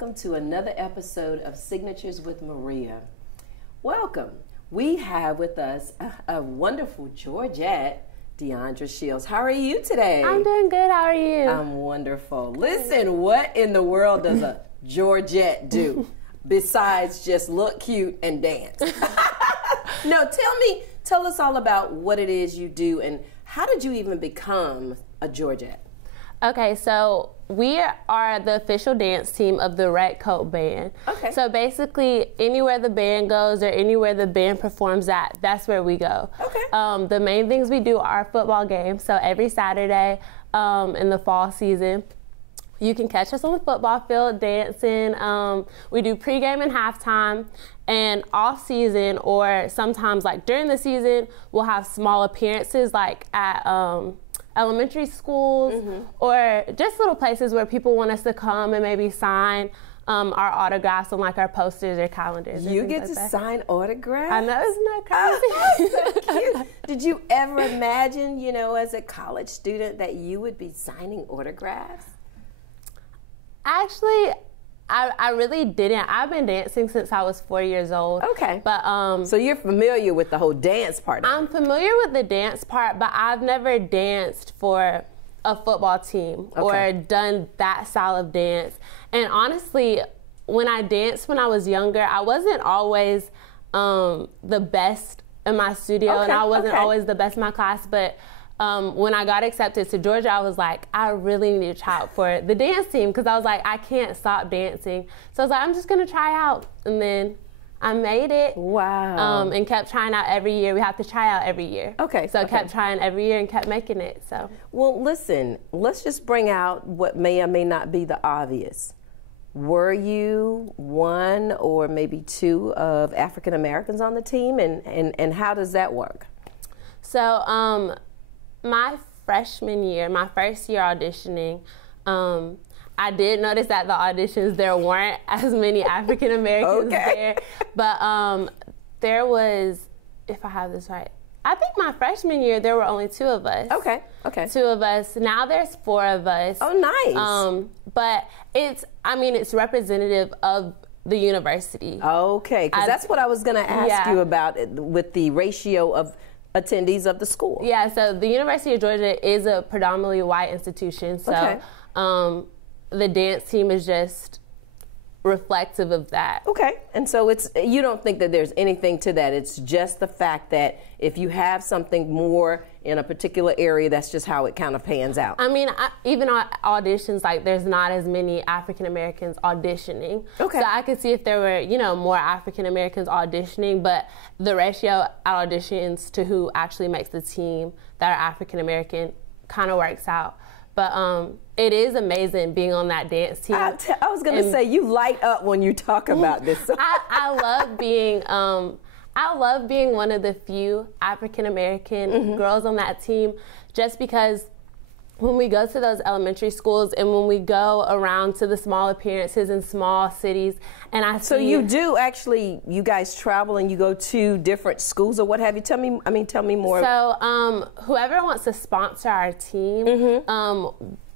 welcome to another episode of Signatures with Maria. Welcome. We have with us a wonderful Georgette, Deandra Shields. How are you today? I'm doing good. How are you? I'm wonderful. Listen, what in the world does a Georgette do besides just look cute and dance? No, tell us all about what it is you do and how did you even become a Georgette? Okay, so we are the official dance team of the Red Coat Band. Okay. So basically, anywhere the band goes or anywhere the band performs at, that's where we go. Okay. The main things we do are football games. So every Saturday in the fall season, you can catch us on the football field dancing. We do pregame and halftime. And off season, or sometimes like during the season, we'll have small appearances like at elementary schools or just little places where people want us to come and maybe sign our autographs on like our posters or calendars. You get to sign autographs? I know, isn't that crazy? So cute. Did you ever imagine, as a college student that you would be signing autographs? Actually, I really didn't. I've been dancing since I was 4 years old. Okay. But so you're familiar with the whole dance part of it? I'm familiar with the dance part, but I've never danced for a football team or done that style of dance. And honestly, when I danced when I was younger, I wasn't always the best in my studio, and I wasn't always the best in my class, but when I got accepted to Georgia, I was like, I really need to try out for the dance team because I was like, I can't stop dancing. So I was like, I'm just going to try out. And then I made it. Wow. And kept trying out every year. We have to try out every year. Okay. So I kept trying every year and kept making it. So. Well, listen, let's just bring out what may or may not be the obvious. Were you one or maybe two of African Americans on the team? And how does that work? So, my freshman year, my first year auditioning, I did notice at the auditions there weren't as many African Americans there, but there was, if I have this right, I think my freshman year there were only two of us. Okay. Two of us. Now there's four of us. Oh, nice. But it's representative of the university. Okay, because that's what I was going to ask you about with the ratio of attendees of the school. Yeah, so the University of Georgia is a predominantly white institution, so the dance team is just reflective of that. Okay, and so you don't think that there's anything to that. It's just the fact that if you have something more in a particular area, that's just how it kind of pans out. I mean, even on auditions, like there's not as many African Americans auditioning. Okay. So I could see if there were, more African Americans auditioning, but the ratio at auditions to who actually makes the team that are African American kind of works out. But it is amazing being on that dance team. I was going to say, you light up when you talk about this. I love being one of the few African American girls on that team, just because when we go to those elementary schools and when we go around to the small appearances in small cities, and I see... So you do actually, you guys travel and you go to different schools or what have you? Tell me more. So whoever wants to sponsor our team,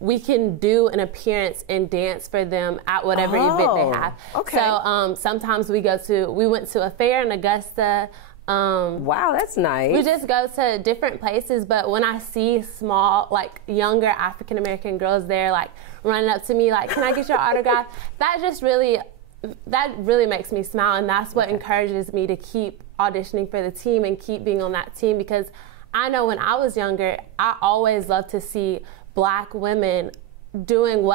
we can do an appearance and dance for them at whatever event they have. Okay. So sometimes we went to a fair in Augusta. Wow, that's nice. We just go to different places, but when I see small, like younger African American girls there, like running up to me, like, can I get your autograph? That really makes me smile, and that's what encourages me to keep auditioning for the team and keep being on that team, because I know when I was younger, I always loved to see Black women doing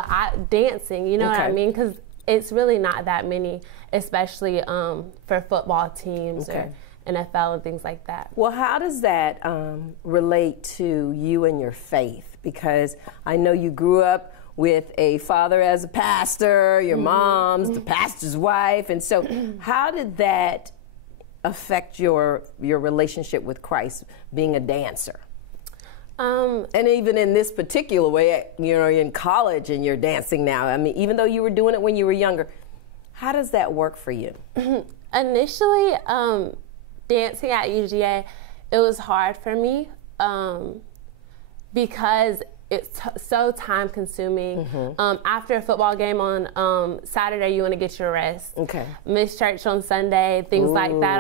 dancing, you know what I mean? Because it's really not that many, especially for football teams or NFL and things like that. Well, how does that relate to you and your faith? Because I know you grew up with a father as a pastor, your mom's the pastor's wife, and so how did that affect your relationship with Christ, being a dancer? And even in this particular way, you're in college and you're dancing now. I mean, even though you were doing it when you were younger, how does that work for you? Initially, dancing at UGA, it was hard for me because it's so time consuming. After a football game on Saturday, you want to get your rest. Okay. Miss church on Sunday, things like that.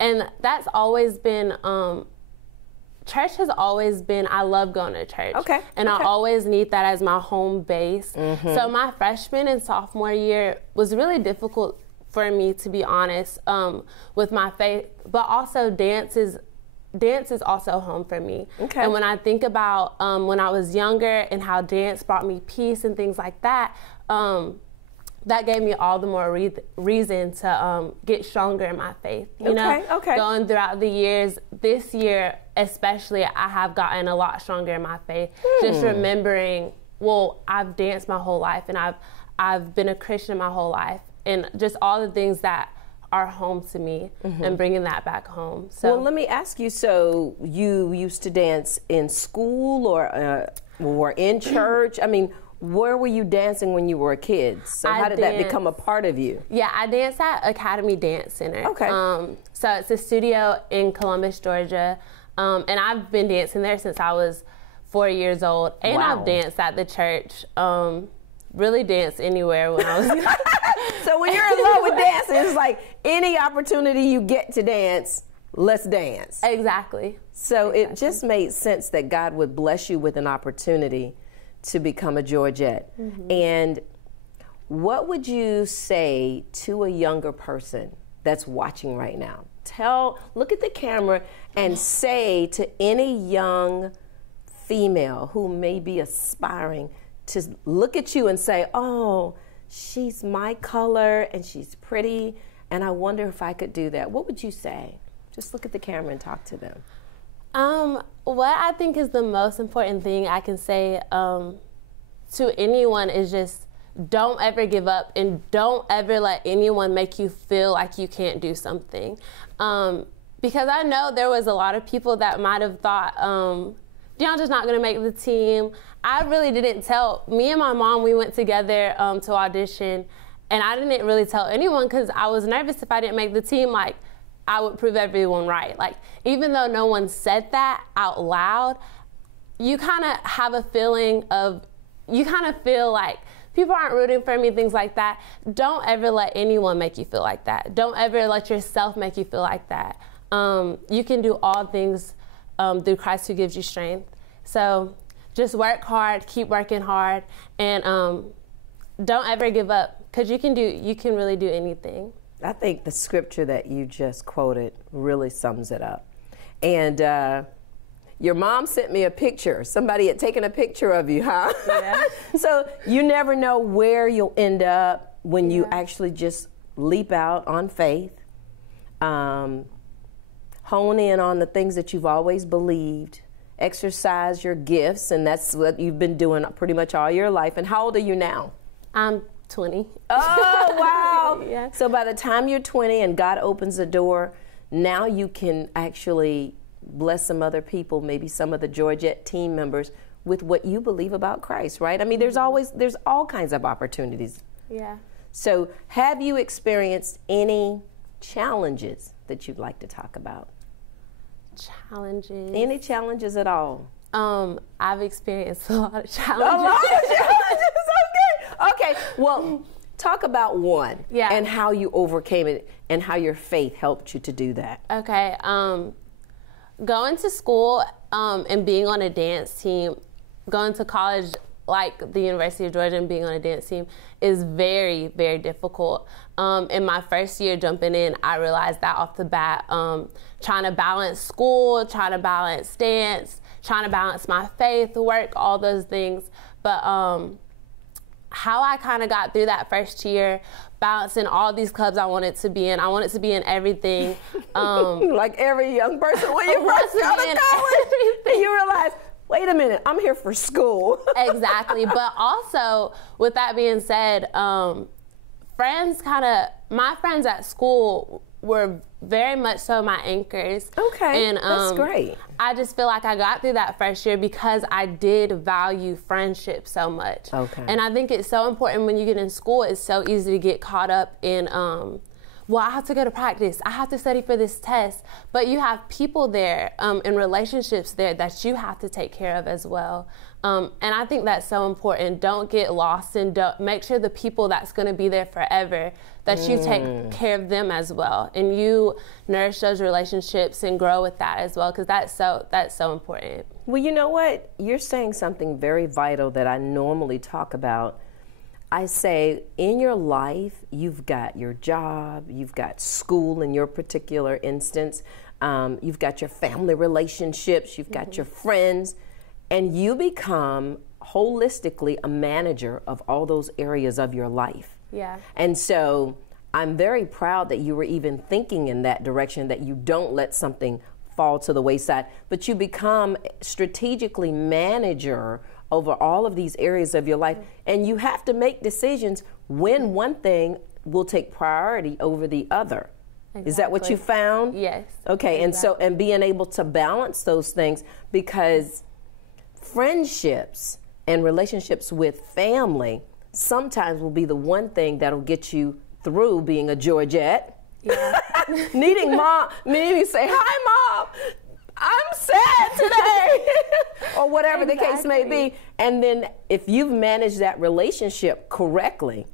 And that's always been, church has always been, I love going to church. Okay. And I always need that as my home base. So my freshman and sophomore year was really difficult for me, to be honest, with my faith, but also dance is also home for me. Okay. And when I think about when I was younger and how dance brought me peace and things like that, that gave me all the more reason to get stronger in my faith. You know, going throughout the years, this year especially, I have gotten a lot stronger in my faith. Just remembering, well, I've danced my whole life, and I've been a Christian my whole life, and just all the things that are home to me, and bringing that back home. So, well, let me ask you, so you used to dance in school or in church? I mean, where were you dancing when you were a kid? So how did that become a part of you? Yeah, I danced at Academy Dance Center. Okay. So it's a studio in Columbus, Georgia, and I've been dancing there since I was 4 years old, and I've danced at the church. Really danced anywhere when I was So when you're in love with dancing, it's like any opportunity you get to dance, let's dance. Exactly. So it just made sense that God would bless you with an opportunity to become a Georgette. And what would you say to a younger person that's watching right now? Look at the camera and say to any young female who may be aspiring to look at you and say, oh, she's my color and she's pretty, and I wonder if I could do that. What would you say? Just look at the camera and talk to them. What I think is the most important thing I can say to anyone is just don't ever give up, and don't ever let anyone make you feel like you can't do something. Because I know there was a lot of people that might have thought, Deandre's not going to make the team. I really didn't tell. Me and my mom, we went together to audition, and I didn't really tell anyone because I was nervous if I didn't make the team, like, I would prove everyone right. Like, even though no one said that out loud, you kind of have a feeling of, you kind of feel like people aren't rooting for me, things like that. Don't ever let anyone make you feel like that. Don't ever let yourself make you feel like that. You can do all things through Christ who gives you strength. So just work hard, keep working hard, and don't ever give up, because you can really do anything. I think the scripture that you just quoted really sums it up. And your mom sent me a picture. Somebody had taken a picture of you, huh? Yeah. So you never know where you'll end up when you actually just leap out on faith, hone in on the things that you've always believed, exercise your gifts, and that's what you've been doing pretty much all your life. And how old are you now? I'm 20. Oh, wow. Yeah. So by the time you're 20 and God opens the door, now you can actually bless some other people, maybe some of the Georgette team members, with what you believe about Christ, right? I mean, there's all kinds of opportunities. Yeah. So have you experienced any challenges that you'd like to talk about? Challenges? Any challenges at all? I've experienced a lot of challenges. A lot of challenges, okay. Well, talk about one and how you overcame it and how your faith helped you to do that. Okay. Going to school and being on a dance team, going to college like the University of Georgia and being on a dance team is very, very difficult. In my first year jumping in, I realized that off the bat, trying to balance school, trying to balance dance, trying to balance my faith, work, all those things. But how I kind of got through that first year, balancing all these clubs I wanted to be in. I wanted to be in everything. Like every young person when you first go to college, and you realize, wait a minute, I'm here for school. Exactly. But also, with that being said, my friends at school were very much so my anchors. Okay, and, that's great. I just feel like I got through that first year because I did value friendship so much. Okay. And I think it's so important when you get in school, it's so easy to get caught up in well, I have to go to practice. I have to study for this test. But you have people there and relationships there that you have to take care of as well. And I think that's so important. Don't get lost and don't make sure the people that's going to be there forever, that you take care of them as well. And you nourish those relationships and grow with that as well, because that's so important. Well, you know what? You're saying something very vital that I normally talk about. I say, in your life, you've got your job, you've got school in your particular instance, you've got your family relationships, you've got your friends, and you become holistically a manager of all those areas of your life. Yeah. And so I'm very proud that you were even thinking in that direction, that you don't let something fall to the wayside, but you become strategically manager over all of these areas of your life. And you have to make decisions when one thing will take priority over the other. Exactly. Is that what you found? Yes. Okay, exactly. And being able to balance those things, because friendships and relationships with family sometimes will be the one thing that'll get you through being a Georgette. Yeah. needing to say, hi, Mom, I'm sad today, or whatever the case may be. And then if you've managed that relationship correctly,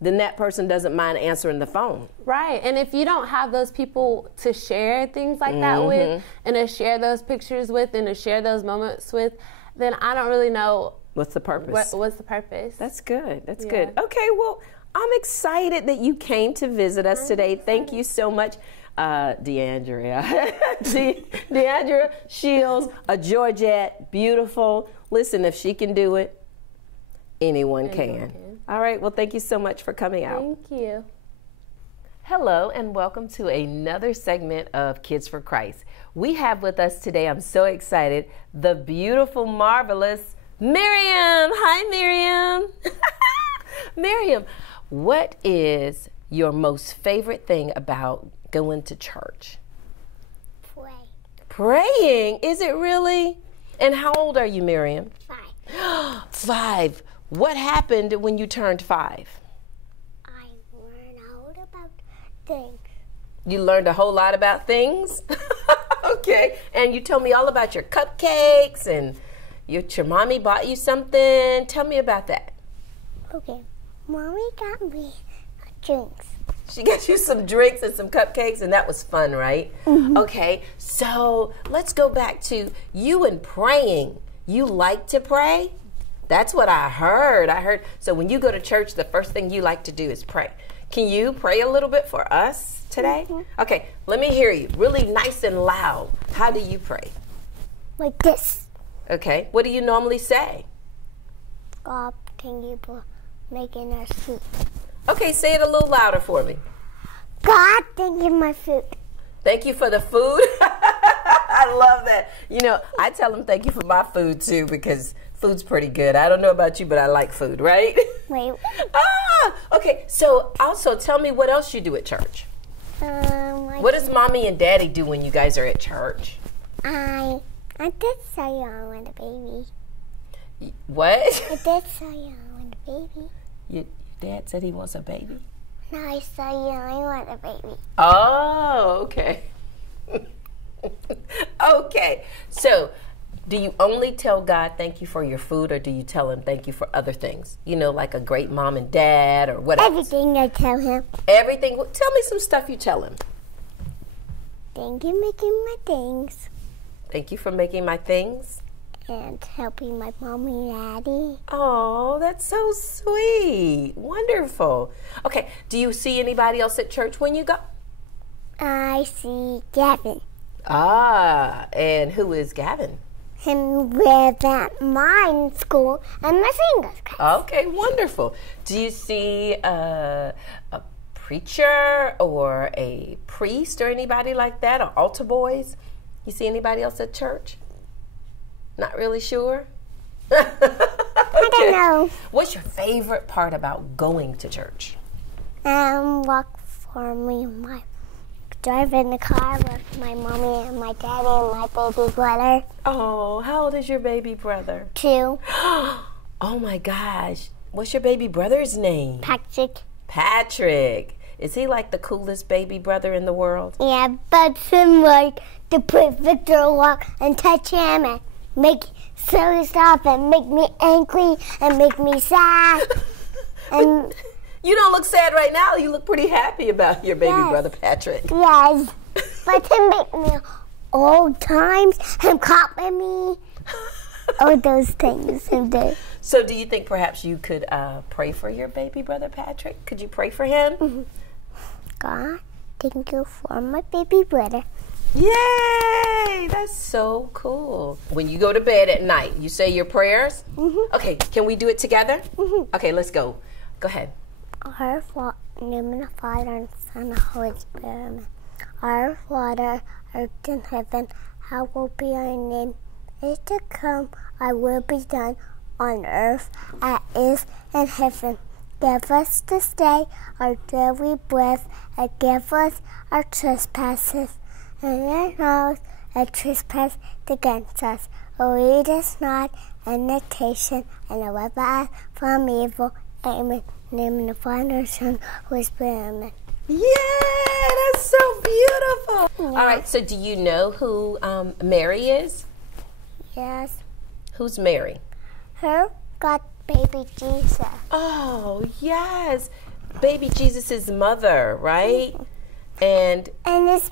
then that person doesn't mind answering the phone. Right. And if you don't have those people to share things like that with, and to share those pictures with, and to share those moments with, then I don't really know. What's the purpose? What's the purpose? That's good. That's good. Okay, well, I'm excited that you came to visit us today. Thank you so much, Deandra. Deandra Shields, a Georgette, beautiful. Listen, if she can do it, anyone can. All right, well, thank you so much for coming out. Thank you. Hello, and welcome to another segment of Kids for Christ. We have with us today, I'm so excited, the beautiful, marvelous Miriam. Hi, Miriam. Miriam, what is your most favorite thing about going to church? Pray. Praying? Is it really? And how old are you, Miriam? 5. 5. What happened when you turned 5? I learned all about things. You learned a whole lot about things? Okay. And you told me all about your cupcakes and your mommy bought you something. Tell me about that. Okay. Mommy got me drinks. She got you some drinks and some cupcakes, and that was fun, right? Mm-hmm. Okay. So let's go back to you and praying. You like to pray? That's what I heard. So when you go to church, the first thing you like to do is pray. Can you pray a little bit for us today? Mm-hmm. Okay, let me hear you. Really nice and loud. How do you pray? Like this. Okay, what do you normally say? God, can you making us food? Okay, say it a little louder for me. God, thank you for my food. Thank you for the food? I love that. You know, I tell them thank you for my food too, because food's pretty good. I don't know about you, but I like food, right? Wait. Okay. So also tell me what else you do at church. What does mommy and daddy do when you guys are at church? I did say I want a baby. What? I did say I want a baby. Your dad said he wants a baby? No, I said I want a baby. Oh, okay. Okay. So, do you only tell God thank you for your food, or do you tell him thank you for other things? You know, like a great mom and dad, or whatever. Everything I tell him. Everything? Well, tell me some stuff you tell him. Thank you for making my things. Thank you for making my things. And helping my mom and daddy. Oh, that's so sweet. Wonderful. Okay, do you see anybody else at church when you go? I see Gavin. Ah, and who is Gavin? Him with at my school and my singers class. Okay, wonderful. Do you see a preacher or a priest or anybody like that, or altar boys? You see anybody else at church? Not really sure? Okay. I don't know. What's your favorite part about going to church? Walk for me, drive in the car with my mommy and my daddy and my baby brother. Oh, how old is your baby brother? 2. Oh my gosh. What's your baby brother's name? Patrick. Patrick. Is he like the coolest baby brother in the world? Yeah, but some like to put Victor walk and touch him and make silly stuff and make me angry and make me sad. And you don't look sad right now. You look pretty happy about your baby brother Patrick. yes, but to make me old times and copy me. All those things him do. So do you think perhaps you could pray for your baby brother Patrick? Could you pray for him? Mm-hmm. God, thank you for my baby brother. Yay! That's so cool. When you go to bed at night, you say your prayers? Mm-hmm. Okay, can we do it together? Mm-hmm. Okay, let's go. Go ahead. Our name of the Father and Son and Holy Spirit. Our Father, art in heaven, hallowed be thy name. Is to come, I will be done on earth as is in heaven. Give us this day our daily bread, and give us our trespasses, and lead us and trespass against us. O lead us not into temptation, and deliver us from evil. Amen. In the name of the Father, and Son, Holy Spirit. Amen. Yeah, that's so beautiful. Yeah. All right, so do you know who Mary is? Yes. Who's Mary? Her got baby Jesus. Oh, yes. Baby Jesus' mother, right? And it's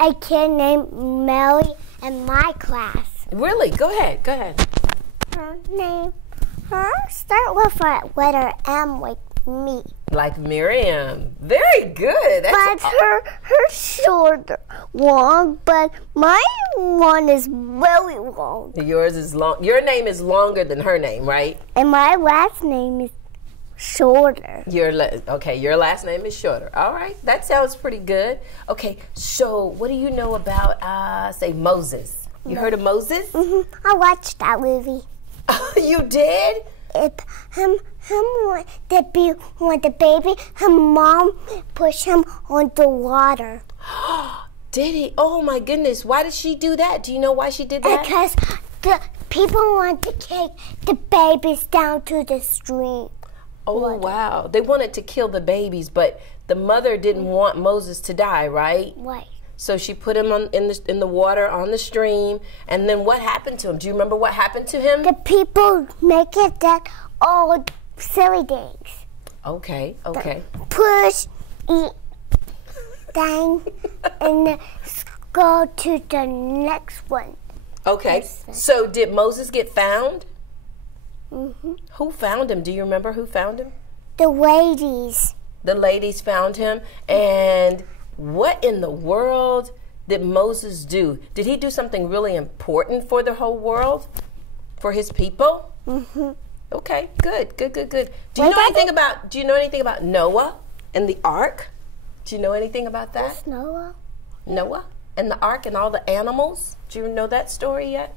a kid named Mary in my class. really, go ahead. Her name, start with a letter M like me. Like Miriam. Very good. But her short, long, but my one is really long. Yours is long. Your name is longer than her name, right? And my last name is shorter. Your last name is shorter. All right, that sounds pretty good. Okay, so what do you know about, say, Moses? You heard of Moses? I watched that movie. You did? Him want the baby, her mom pushed him on the water. Did he? Oh my goodness. Why did she do that? Do you know why she did that? Because the people want to take the babies down to the stream. Oh wow. They wanted to kill the babies, but the mother didn't want Moses to die, right? Right. So she put him in the water on the stream, and then what happened to him? Do you remember what happened to him? The people make it that all silly things. Okay. Push, eat, thing, and then go to the next one. Okay. So did Moses get found? Mm-hmm. Who found him? Do you remember who found him? The ladies. The ladies found him. And what in the world did Moses do? Did he do something really important for the whole world? For his people? Mm-hmm. Okay, good. Do you know anything about Noah and the ark? Do you know anything about that? Who's Noah? Noah and the ark and all the animals? Do you know that story yet?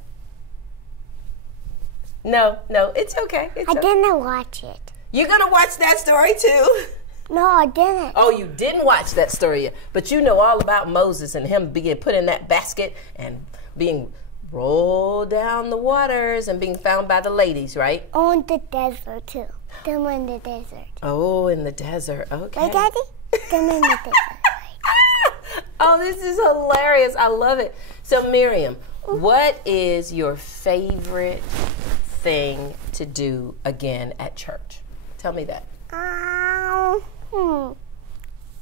No, it's okay. I didn't watch it. You're gonna watch that story too? No, I didn't. Oh, you didn't watch that story yet, but you know all about Moses and him being put in that basket and being rolled down the waters and being found by the ladies, right? On the desert too. Them in the desert. Oh, in the desert. Okay. Right, Daddy? Them in the desert. Oh, this is hilarious. I love it. So, Miriam, what is your favorite thing to do again at church? Tell me that.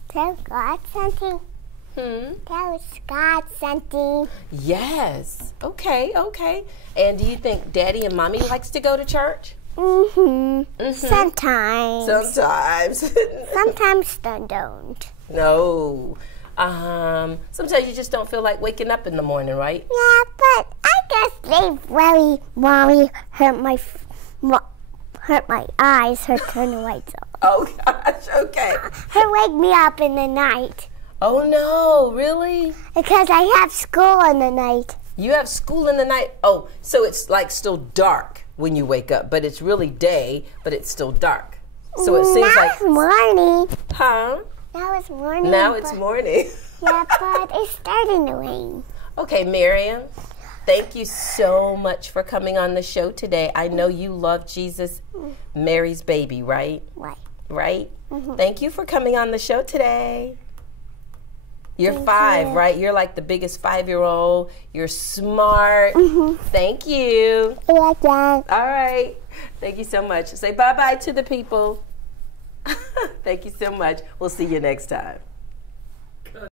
Tell God something. Tell God something. Yes. Okay. And do you think Daddy and Mommy likes to go to church? Sometimes. Sometimes they don't. No. Sometimes you just don't feel like waking up in the morning, right? Yeah, but I guess they really, Mommy hurt my eyes, her turn the lights off. Oh gosh, okay. Her wake me up in the night. Oh no, really? Because I have school in the night. You have school in the night? Oh, so it's like still dark when you wake up, but it's really day, but it's still dark. So it seems like... Now it's morning. Huh? Now it's morning. Now it's morning. Yeah, but it's starting to rain. Okay, Miriam, thank you so much for coming on the show today. I know you love Jesus, Mary's baby, right? Right. right? Thank you for coming on the show today. You're 5, right? You're like the biggest 5-year-old. You're smart. Thank you. Like that. All right. Thank you so much. Say bye-bye to the people. Thank you so much. We'll see you next time.